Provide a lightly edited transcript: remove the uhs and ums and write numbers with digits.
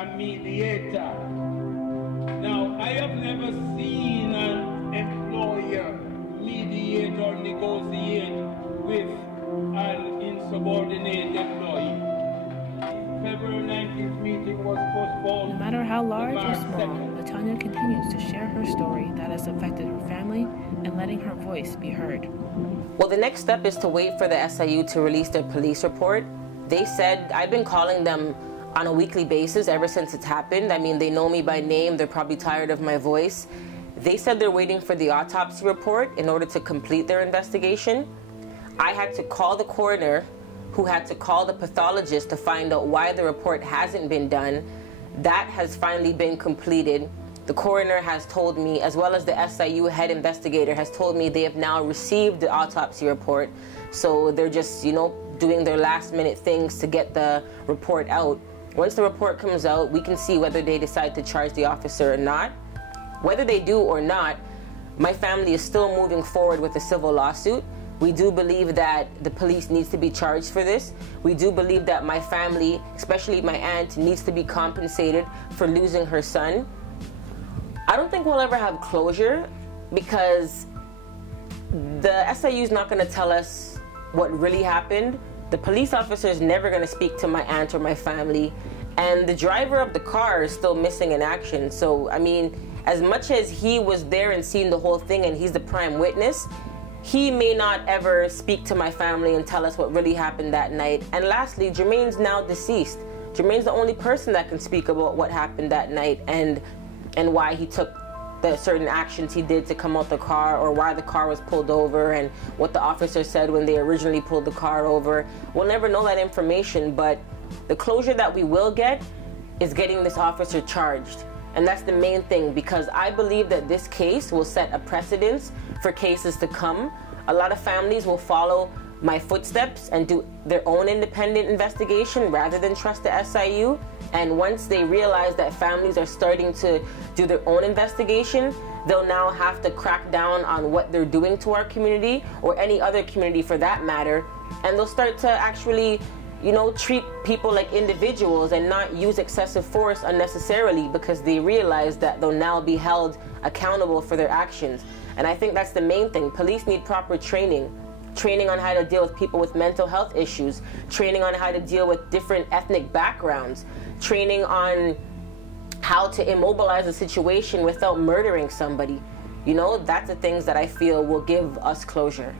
a mediator. Now, I have never seen an employer mediate or negotiate with an insubordinate employee. February 19th meeting was postponed. No matter how large or small, Tanya continues to share her story that has affected her family and letting her voice be heard. Well, the next step is to wait for the SIU to release their police report. They said, I've been calling them on a weekly basis ever since it's happened. I mean, they know me by name. They're probably tired of my voice. They said they're waiting for the autopsy report in order to complete their investigation. I had to call the coroner, who had to call the pathologist to find out why the report hasn't been done. That has finally been completed. The coroner has told me, as well as the SIU head investigator has told me, they have now received the autopsy report. So they're just, doing their last minute things to get the report out. Once the report comes out, we can see whether they decide to charge the officer or not. Whether they do or not, my family is still moving forward with a civil lawsuit. We do believe that the police needs to be charged for this. We do believe that my family, especially my aunt, needs to be compensated for losing her son. I don't think we'll ever have closure because the SIU is not going to tell us what really happened. The police officer is never going to speak to my aunt or my family. And the driver of the car is still missing in action. So, I mean, as much as he was there and seen the whole thing and he's the prime witness, he may not ever speak to my family and tell us what really happened that night. And lastly, Jermaine's now deceased. Jermaine's the only person that can speak about what happened that night and why he took the certain actions he did to come out the car, or why the car was pulled over, and what the officer said when they originally pulled the car over. We'll never know that information, but the closure that we will get is getting this officer charged. And that's the main thing, because I believe that this case will set a precedence for cases to come. A lot of families will follow my footsteps and do their own independent investigation rather than trust the SIU. And once they realize that families are starting to do their own investigation, they'll now have to crack down on what they're doing to our community, or any other community for that matter. And they'll start to actually, treat people like individuals and not use excessive force unnecessarily, because they realize that they'll now be held accountable for their actions. And I think that's the main thing. Police need proper training on how to deal with people with mental health issues, training on how to deal with different ethnic backgrounds, training on how to immobilize a situation without murdering somebody. That's the things that I feel will give us closure.